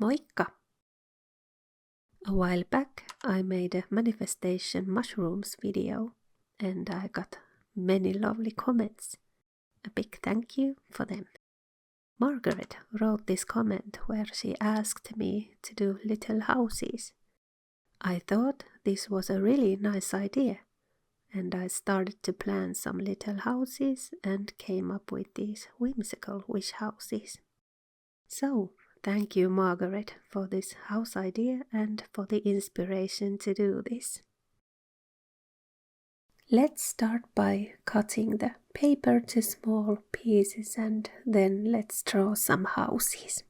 Moikka! A while back I made a manifestation mushrooms video and I got many lovely comments. A big thank you for them. Margaret wrote this comment where she asked me to do little houses. I thought this was a really nice idea and I started to plan some little houses and came up with these Whimsical Wish houses. So, thank you, Margaret, for this house idea and for the inspiration to do this. Let's start by cutting the paper to small pieces and then let's draw some houses.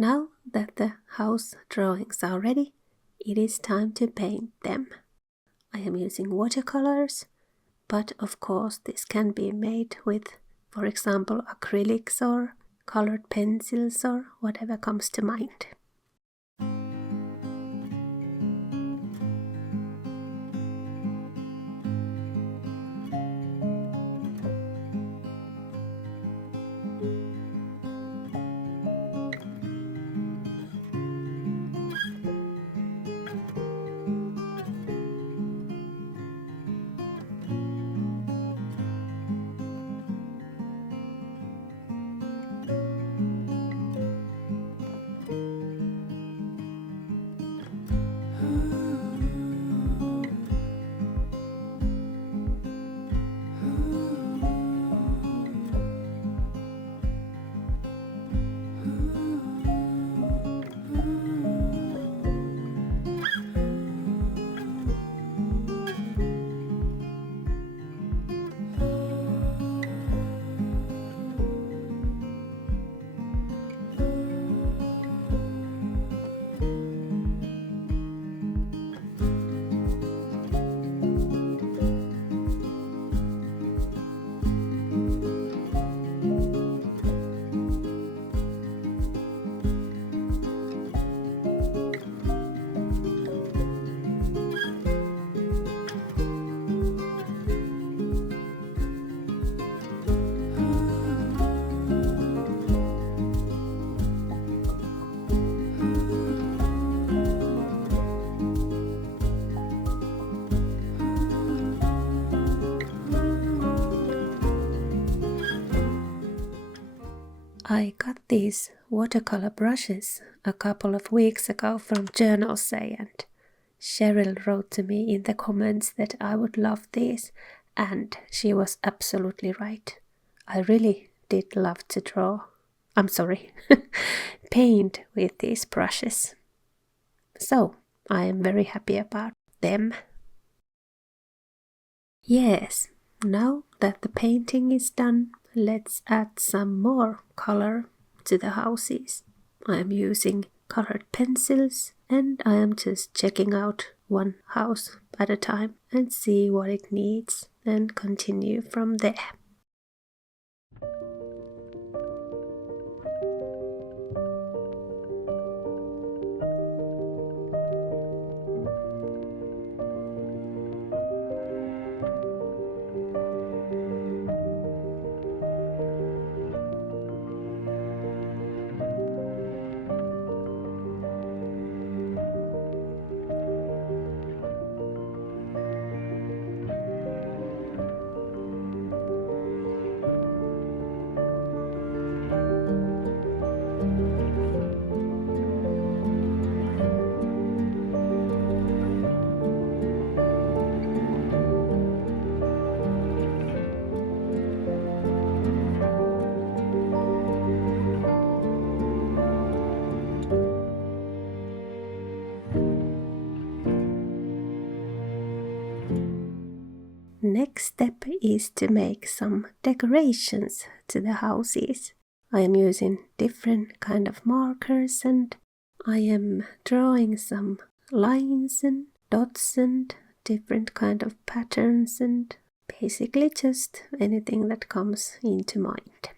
Now that the house drawings are ready, it is time to paint them. I am using watercolors, but of course this can be made with, for example, acrylics or colored pencils or whatever comes to mind. I got these watercolor brushes a couple of weeks ago from Journal Say, and Cheryl wrote to me in the comments that I would love these, and she was absolutely right. I really did love to paint with these brushes. So I am very happy about them. Yes, now that the painting is done, let's add some more color to the houses. I am using colored pencils and I am just checking out one house at a time and see what it needs and continue from there. Next step is to make some decorations to the houses. I am using different kind of markers and I am drawing some lines and dots and different kind of patterns and basically just anything that comes into mind.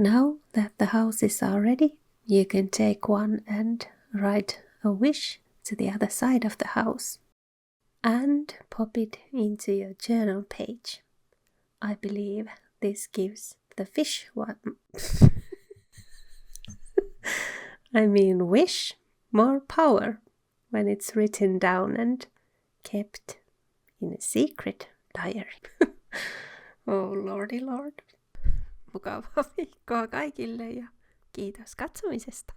Now that the houses are ready, you can take one and write a wish to the other side of the house and pop it into your journal page. I believe this gives the wish more power when it's written down and kept in a secret diary. Oh lordy lord. Mukavaa viikkoa kaikille ja kiitos katsomisesta.